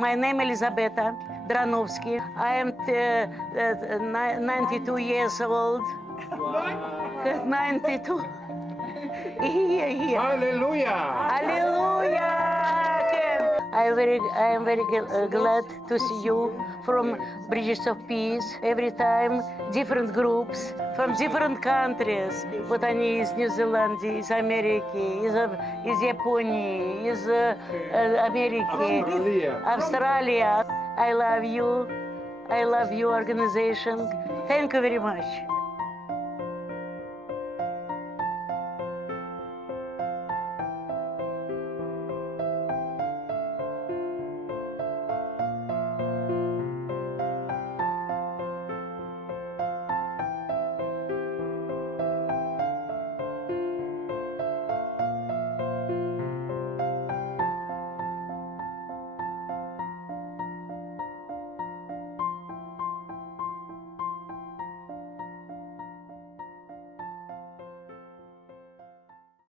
My name Elizabeta Dranovsky. I am 92 years old. 92. Here. Hallelujah! Hallelujah! I am very glad to see you from Bridges of Peace. Every time different groups from different countries. Вот они из Нью-Зеландии, из Америки, из Японии, из Америки, Австралия. I love you. I love your organization. Thank you very much.